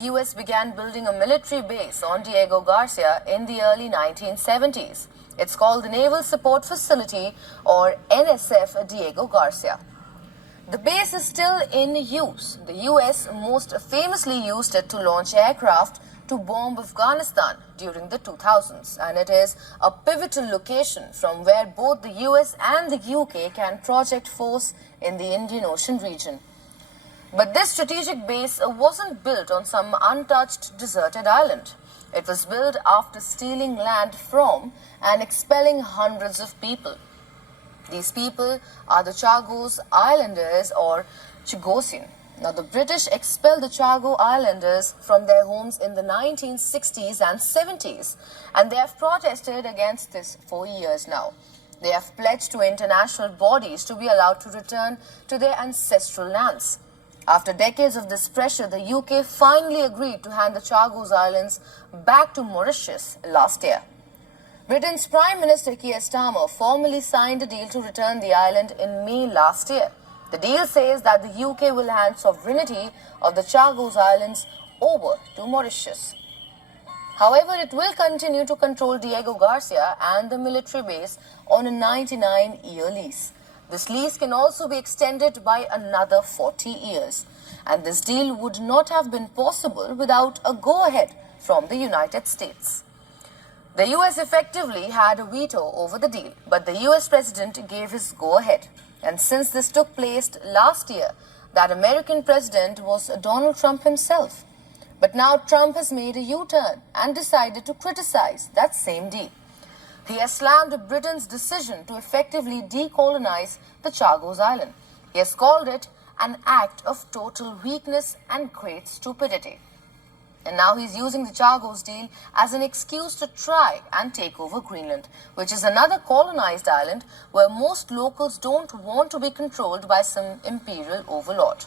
US began building a military base on Diego Garcia in the early 1970s. It's called the Naval Support Facility, or NSF Diego Garcia. The base is still in use. The US most famously used it to launch aircraft to bomb Afghanistan during the 2000s, and it is a pivotal location from where both the US and the UK can project force in the Indian Ocean region. But this strategic base wasn't built on some untouched, deserted island. It was built after stealing land from and expelling hundreds of people. These people are the Chagos Islanders, or Chagosian. Now, the British expelled the Chago Islanders from their homes in the 1960s and 70s, and they have protested against this for years now. They have pledged to international bodies to be allowed to return to their ancestral lands. After decades of this pressure, the UK finally agreed to hand the Chagos Islands back to Mauritius last year. Britain's Prime Minister Keir Starmer formally signed a deal to return the island in May last year. The deal says that the UK will hand sovereignty of the Chagos Islands over to Mauritius. However, it will continue to control Diego Garcia and the military base on a 99-year lease. This lease can also be extended by another 40 years. And this deal would not have been possible without a go-ahead from the United States. The US effectively had a veto over the deal, but the US president gave his go-ahead. And since this took place last year, that American president was Donald Trump himself. But now Trump has made a U-turn and decided to criticize that same deal. He has slammed Britain's decision to effectively decolonize the Chagos Island. He has called it an act of total weakness and great stupidity. And now he's using the Chagos deal as an excuse to try and take over Greenland, which is another colonized island where most locals don't want to be controlled by some imperial overlord.